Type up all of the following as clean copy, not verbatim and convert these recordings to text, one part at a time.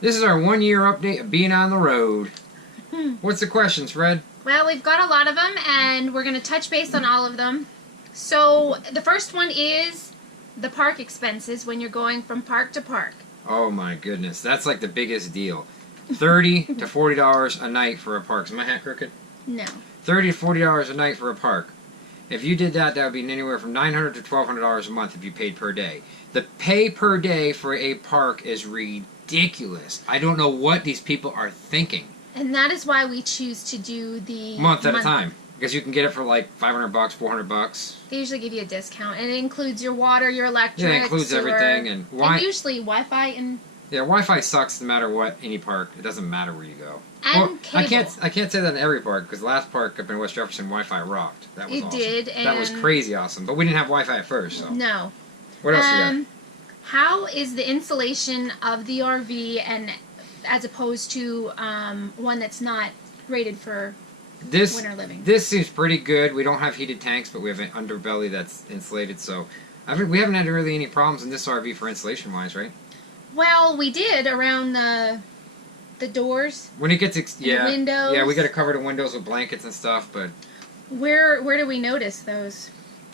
This is our 1 year update of being on the road. What's the questions, Fred? Well, we've got a lot of them, and we're going to touch base on all of them. So, the first one is the park expenses when you're going from park to park. Oh my goodness, that's like the biggest deal. $30 to $40 a night for a park. Is my hat crooked? No. $30 to $40 a night for a park. If you did that, that would be anywhere from $900 to $1,200 a month if you paid per day. The pay per day for a park is ridiculous. I don't know what these people are thinking. And that is why we choose to do the Month at a time. Because you can get it for like $500, $400. They usually give you a discount, and it includes your water, your electric, Yeah, it includes sewer, everything, and usually Wi-Fi and Wi-Fi sucks no matter what any park. It doesn't matter where you go. And cable. I can't say that in every park because the last park up in West Jefferson, Wi-Fi rocked. That was awesome. It did, and that was crazy awesome. But we didn't have Wi-Fi at first, so no. What else you got? How is the insulation of the RV, and as opposed to one that's not rated for winter living? This seems pretty good. We don't have heated tanks, but we have an underbelly that's insulated, so we haven't had really any problems in this RV for insulation-wise, right? Well, we did around the doors. When it gets the windows. Yeah, we got to cover the windows with blankets and stuff, but where do we notice those?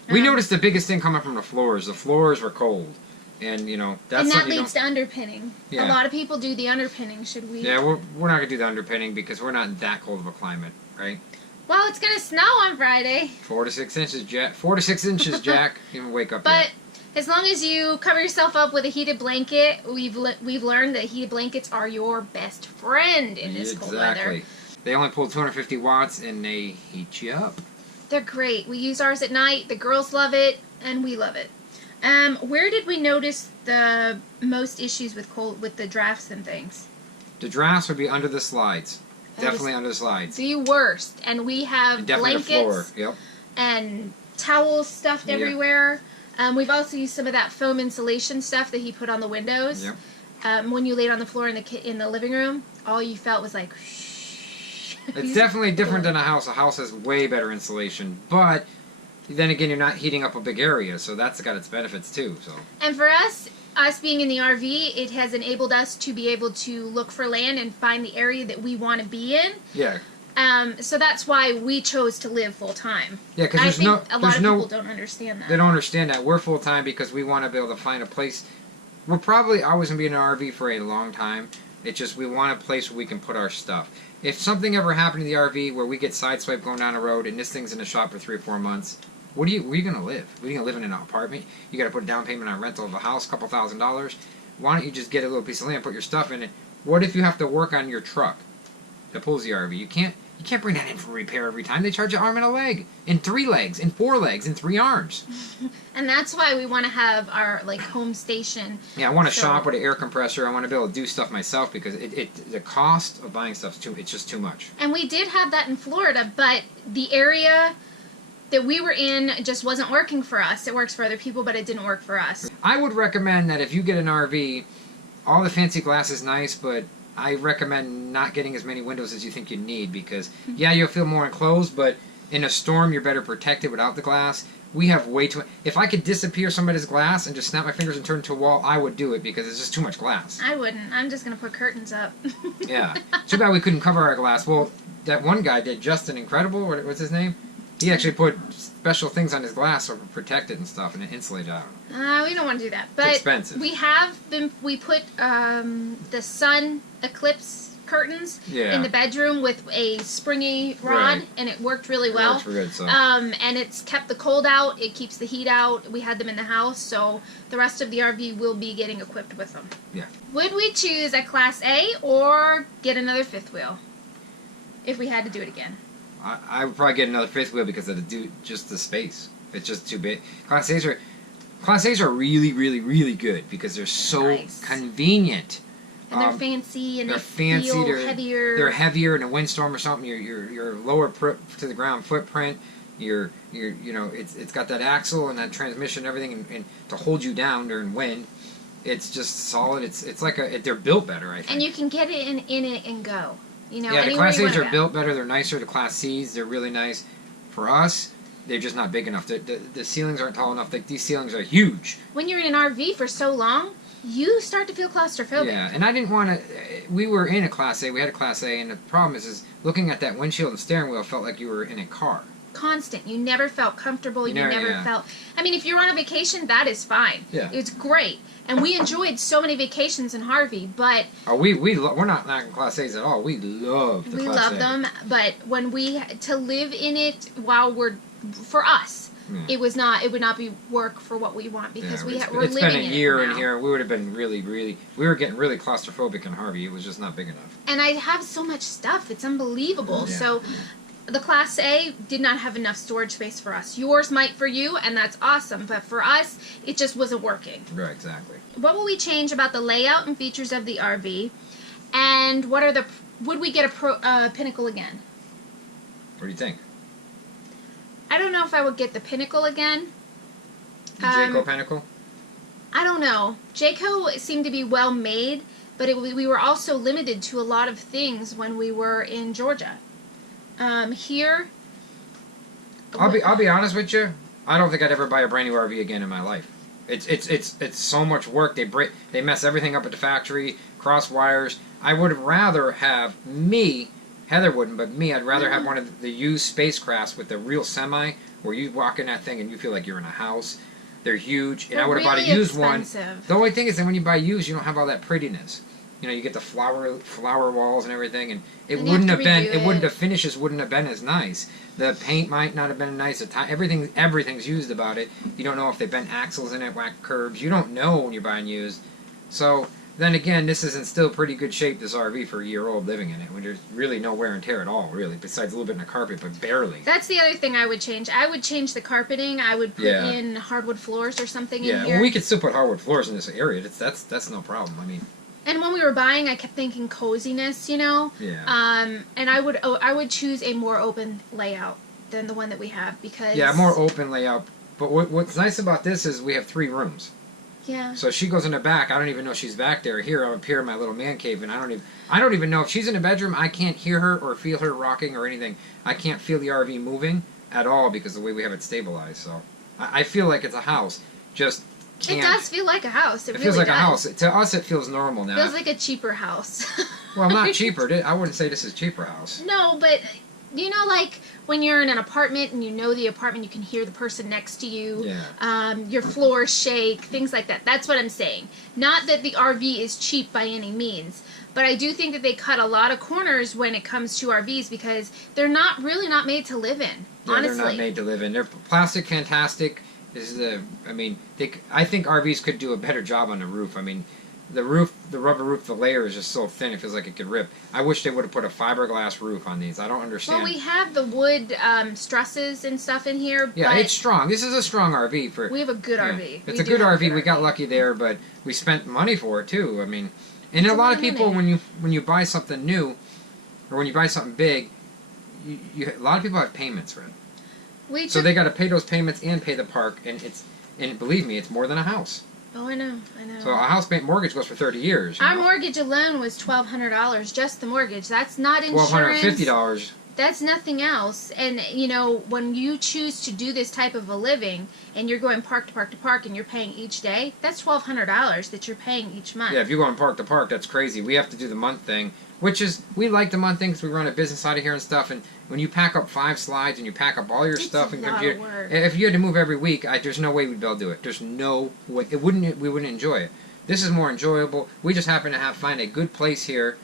We noticed the biggest thing coming from the floors. The floors were cold. And, that's and that leads to underpinning. Yeah. A lot of people do the underpinning. Should we? Yeah, we're not going to do the underpinning because we're not in that cold of a climate, right? Well, it's going to snow on Friday. 4 to 6 inches, Jack. 4 to 6 inches, Jack. You can wake up But yet. as long as you cover yourself up with a heated blanket, we've learned that heated blankets are your best friend in this cold weather. Exactly. They only pull 250 watts and they heat you up. They're great. We use ours at night. The girls love it, and we love it. Where did we notice the most issues with the drafts and things? The drafts would be under the slides. Definitely under the slides. The worst. And we have definitely blankets the floor. Yep. and towels stuffed everywhere. We've also used some of that foam insulation stuff that he put on the windows. Yep. When you laid on the floor in the living room, all you felt was like shh. It's definitely different than a house. A house has way better insulation, but then again, you're not heating up a big area, so that's got its benefits too. So. And for us being in the RV, it has enabled us to be able to look for land and find the area that we want to be in. Yeah. So that's why we chose to live full time. Yeah, because a lot of people don't understand that. They don't understand that. We're full time because we want to be able to find a place. We're probably always going to be in an RV for a long time. It's just we want a place where we can put our stuff. If something ever happened to the RV where we get sideswiped going down the road and this thing's in the shop for 3 or 4 months, where are you going to live? Where are you going to live in an apartment? You got to put a down payment on rental of a house, a couple $1,000s. Why don't you just get a little piece of land, put your stuff in it? What if you have to work on your truck that pulls the RV? You can't bring that in for repair every time. They charge an arm and a leg, and 3 legs, and 4 legs, and 3 arms. And that's why we want to have our home station. Yeah, I want to shop with an air compressor. I want to be able to do stuff myself because the cost of buying stuff it's just too much. And we did have that in Florida, but the area that we were in just wasn't working for us. It works for other people, but it didn't work for us. I would recommend that if you get an RV, all the fancy glass is nice, but I recommend not getting as many windows as you think you need because, yeah, you'll feel more enclosed, but in a storm, you're better protected without the glass. We have way too much. If I could disappear somebody's glass and just snap my fingers and turn it to a wall, I would do it because it's just too much glass. I wouldn't. I'm just going to put curtains up. Yeah. Too bad we couldn't cover our glass. Well, that one guy did, Justin Incredible, what's his name? He actually put special things on his glass so to protect it and stuff and insulate it out. We don't want to do that. But it's expensive. We put the sun eclipse curtains in the bedroom with a springy rod, and it worked really well. It works good, so. And it's kept the cold out. It keeps the heat out. We had them in the house, so the rest of the RV will be getting equipped with them. Yeah. Would we choose a Class A or get another fifth wheel if we had to do it again? I would probably get another fifth wheel because of just the space. It's just too big. Class A's are really, really, really good because they're so convenient. And they're fancy and they feel heavier. They're heavier in a windstorm or something. Your lower to the ground footprint. It's got that axle and that transmission and everything and to hold you down during wind. It's just solid. It's like they're built better, I think. And you can get it in it and go. Yeah, the Class A's are built better. They're nicer. The Class C's, they're really nice. For us, they're just not big enough. The ceilings aren't tall enough. These ceilings are huge. When you're in an RV for so long, you start to feel claustrophobic. Yeah, and I didn't want to... we were in a Class A. We had a Class A, and the problem is looking at that windshield and steering wheel felt like you were in a car. Constant. You never felt comfortable. You never yeah. felt. I mean, if you're on a vacation, that is fine. Yeah. It's great, and we enjoyed so many vacations in Harvey. But we're not knocking Class A's at all. We love the we Class love A. them. But when we to live in it while for us, it would not be work for what we want because we're living in it. It's been a year in now. here. We would have been we were getting really claustrophobic in Harvey. It was just not big enough. And I have so much stuff. It's unbelievable. Yeah. So the Class A did not have enough storage space for us. Yours might for you, and that's awesome. But for us, it just wasn't working. Right, exactly. What will we change about the layout and features of the RV? And would we get a Pinnacle again? What do you think? I don't know if I would get the Pinnacle again. The Jayco Pinnacle? I don't know. Jayco seemed to be well made, but we were also limited to a lot of things when we were in Georgia. Here, I'll be honest with you. I don't think I'd ever buy a brand new RV again in my life. It's so much work. They mess everything up at the factory, cross wires. I would rather have Heather wouldn't, but me, I'd rather have one of the used spacecrafts with the real semi, where you walk in that thing and you feel like you're in a house. They're huge, and I would have bought a used one. The only thing is that when you buy used, you don't have all that prettiness. You know, you get the flower walls and everything, and the finishes wouldn't have been as nice. The paint might not have been nice. Everything's used about it. You don't know if they bent axles in it, whack curbs. You don't know when you're buying used. So then again, this is in still pretty good shape, this RV, for a year old living in it, when there's really no wear and tear at all, really, besides a little bit in the carpet, but barely. That's the other thing I would change. I would change the carpeting. I would put in hardwood floors or something in here. Well, we could still put hardwood floors in this area. That's no problem. I mean. And when we were buying, I kept thinking coziness, you know. Yeah. And I would choose a more open layout than the one that we have because. Yeah, more open layout. But what's nice about this is we have 3 rooms. Yeah. So she goes in the back. I don't even know she's back there. Here, I'm up here in my little man cave, and I don't even know if she's in the bedroom. I can't hear her or feel her rocking or anything. I can't feel the RV moving at all because of the way we have it stabilized. So I feel like it's a house. Just. Can't. It does feel like a house. It really feels like does. a house. To us, it feels normal now. It feels like a cheaper house. Well, not cheaper. I wouldn't say this is a cheaper house. No, but you know, like when you're in an apartment and you know the apartment, you can hear the person next to you. Yeah. Your floors shake, things like that. That's what I'm saying. Not that the RV is cheap by any means, but I do think that they cut a lot of corners when it comes to RVs because they're not made to live in. Yeah, honestly, they're not made to live in. They're plastic, fantastic. I think RVs could do a better job on the roof. I mean, the rubber roof, the layer is just so thin it feels like it could rip. I wish they would have put a fiberglass roof on these. I don't understand. Well, we have the wood trusses and stuff in here. Yeah, but it's strong. This is a strong RV. We have a good RV. It's a good RV. We got lucky there, but we spent money for it too. I mean, and a lot of people when you buy something new, or when you buy something big, a lot of people have payments for it. So they got to pay those payments and pay the park, and believe me, it's more than a house. Oh, I know. So a house mortgage goes for 30 years. Our mortgage alone was $1,200, just the mortgage. That's not insurance. $1,250. That's nothing else. And, you know, when you choose to do this type of a living, and you're going park to park to park, and you're paying each day, that's $1,200 that you're paying each month. Yeah, if you're going park to park, that's crazy. We have to do the month thing, which is, we like the month thing because we run a business out of here and stuff, and when you pack up 5 slides and you pack up all your stuff and computer, if you had to move every week, there's no way we'd be able to do it. There's no way. We wouldn't enjoy it. This is more enjoyable. We just happen to find a good place here,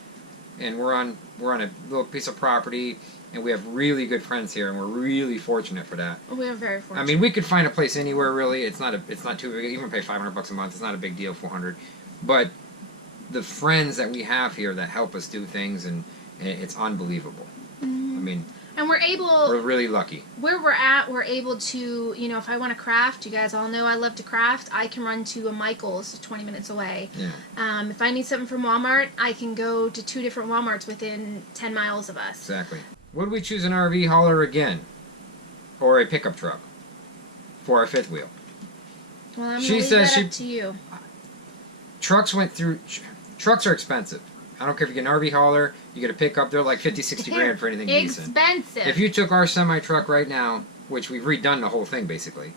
and we're on a little piece of property, and we have really good friends here, and we're really fortunate for that. We are very fortunate. I mean, we could find a place anywhere really. It's not too big. Even pay $500 a month. It's not a big deal. $400, but the friends that we have here that help us do things, and it's unbelievable. Mm-hmm. I mean, and we're really lucky. Where we're at, we're able to, you know, if I want to craft, you guys all know I love to craft, I can run to a Michael's 20 minutes away. Yeah. If I need something from Walmart, I can go to 2 different Walmarts within 10 miles of us. Exactly. Would we choose an RV hauler again? Or a pickup truck? For our 5th wheel? Well, I'm going to leave that up to you. Trucks are expensive. I don't care if you get an RV hauler, you get a pickup, they're like 50, 60 grand for anything decent. Expensive. If you took our semi-truck right now, which we've redone the whole thing basically,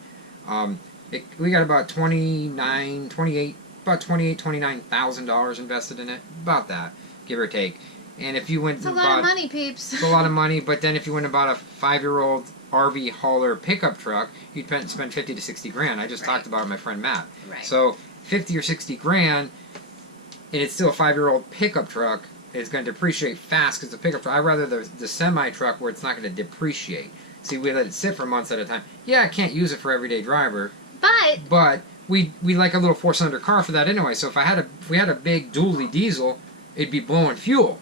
we got about $29,000 invested in it. About that. give or take. And if you went It's and a lot bought, of money, peeps. it's a lot of money. But then if you went and bought a 5-year-old RV hauler pickup truck, you'd spend 50 to 60 grand. I just talked about it with my friend Matt. Right. So 50 or 60 grand, and it's still a 5-year-old pickup truck. It's going to depreciate fast because the pickup truck. I'd rather the semi truck where it's not going to depreciate. See, we let it sit for months at a time. Yeah, I can't use it for everyday driver. But we like a little 4-cylinder car for that anyway. So if we had a big dually diesel, it'd be blowing fuel.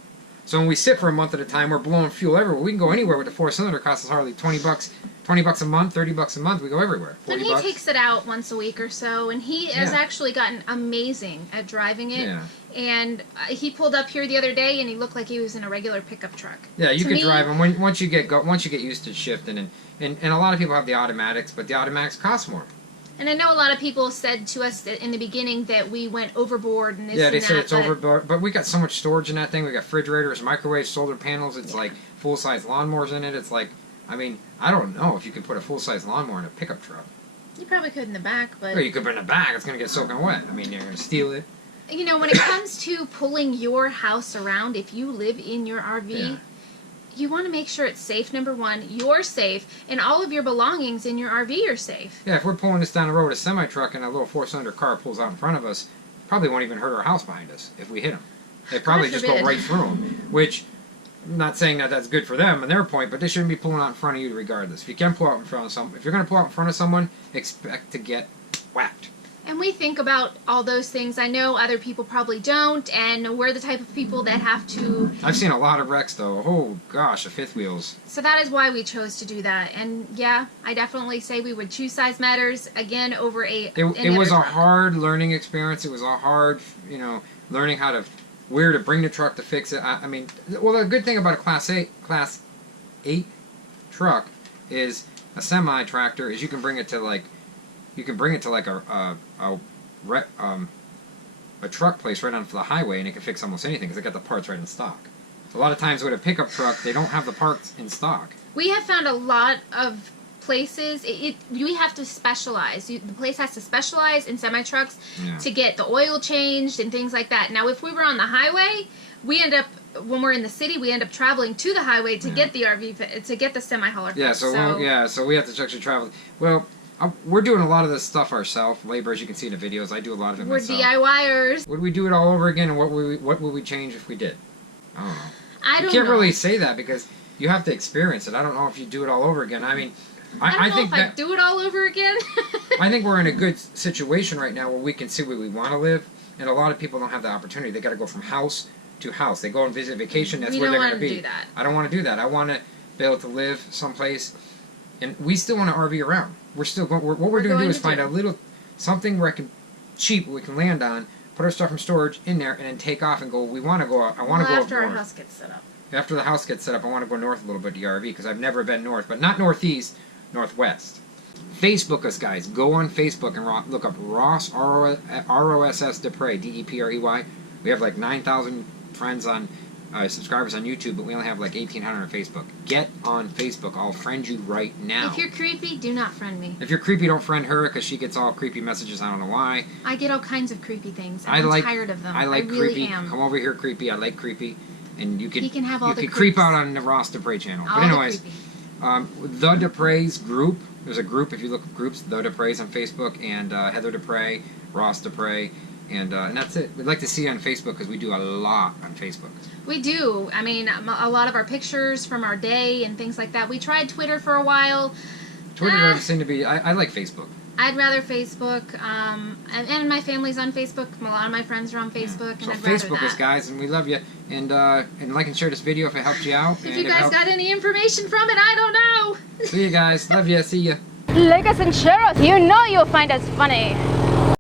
So when we sit for a month at a time, we're blowing fuel everywhere. We can go anywhere with the 4-cylinder. Costs us hardly $20 a month, $30 a month. We go everywhere. And he takes it out once a week or so, and he has actually gotten amazing at driving it. Yeah. And he pulled up here the other day, and he looked like he was in a regular pickup truck. Yeah, you can drive them once you get used to shifting, and a lot of people have the automatics, but the automatics cost more. And I know a lot of people said to us in the beginning that we went overboard and this and that. Yeah, they said it's overboard, but we got so much storage in that thing. We got refrigerators, microwaves, solar panels. It's like full-size lawnmowers in it. It's like, I mean, I don't know if you could put a full-size lawnmower in a pickup truck. You probably could in the back, but... Or you could put it in the back. It's going to get soaking wet. I mean, you're going to steal it. You know, when it comes to pulling your house around, if you live in your RV, you want to make sure it's safe, number one. You're safe, and all of your belongings in your RV are safe. Yeah, if we're pulling this down the road with a semi-truck and a little 4-cylinder car pulls out in front of us, probably won't even hurt our house behind us if we hit them. They probably just go right through them, which... I'm not saying that that's good for them and their point, but they shouldn't be pulling out in front of you regardless. If you can pull out in front of someone, if you're going to pull out in front of someone, expect to get whacked. And we think about all those things. I know other people probably don't, and we're the type of people that have to... I've seen a lot of wrecks, though. Oh, gosh, the fifth wheels. So that is why we chose to do that. And, yeah, I definitely say we would choose size matters, again, over It was a hard learning experience. It was a hard, learning how to... where to bring the truck to fix it. I mean, well, the good thing about a Class 8 truck is a semi-tractor is you can bring it to like a truck place right on the highway, and it can fix almost anything because they got the parts right in stock. A lot of times with a pickup truck, they don't have the parts in stock. We have found a lot of places, we have to specialize. The place has to specialize in semi-trucks to get the oil changed and things like that. Now, if we were on the highway, we end up, when we're in the city, we end up traveling to the highway to get the RV, to get the semi-hauler fixed. So we have to actually travel. Well, we're doing a lot of this stuff ourselves. Labor, as you can see in the videos, I do a lot of it myself. We're DIYers. Would we do it all over again, and what would we change if we did? I don't know. I You can't really say that because you have to experience it. I don't know if you do it all over again. I mean, I don't know if I'd do it all over again. I think we're in a good situation right now where we can see where we want to live, and a lot of people don't have the opportunity. They got to go from house to house. They go on visit vacation. That's where they're going to be. Do that. I don't want to do that. I want to be able to live someplace, and we still want to RV around. We're still going. What we're going to do is find a little something where cheap we can land on, put our stuff from storage in there, and then take off and go. We want to go out. I want to go after up our north. house gets set up. After the house gets set up, I want to go north a little bit to the RV because I've never been north, but not northeast, northwest. Facebook us, guys. Go on Facebook and look up Ross, R-O-S-S Dupre, D-E-P-R-E-Y. We have like 9,000 friends on, subscribers on YouTube, but we only have like 1,800 on Facebook. Get on Facebook. I'll friend you right now. If you're creepy, do not friend me. If you're creepy, don't friend her because she gets all creepy messages. I don't know why. I get all kinds of creepy things. I'm tired of them. I like really creepy. am. Come over here, creepy. I like creepy. And you can have all you the can creeps. creep out on the Ross Dupre channel. All but anyways, the the Dupre's group. There's a group if you look at groups. The Dupre's on Facebook and Heather Dupre, Ross Dupre, and that's it. We'd like to see you on Facebook because we do a lot on Facebook. We do. I mean, a lot of our pictures from our day and things like that. We tried Twitter for a while. Twitter doesn't seem to be. I like Facebook. I'd rather Facebook, and my family's on Facebook. A lot of my friends are on Facebook, So and I'd rather Facebook us, guys, and we love you. And like and share this video if it helped you out. If you guys got any information from it, I don't know. See you guys. Love you. See you. Like us and share us. You know you'll find us funny.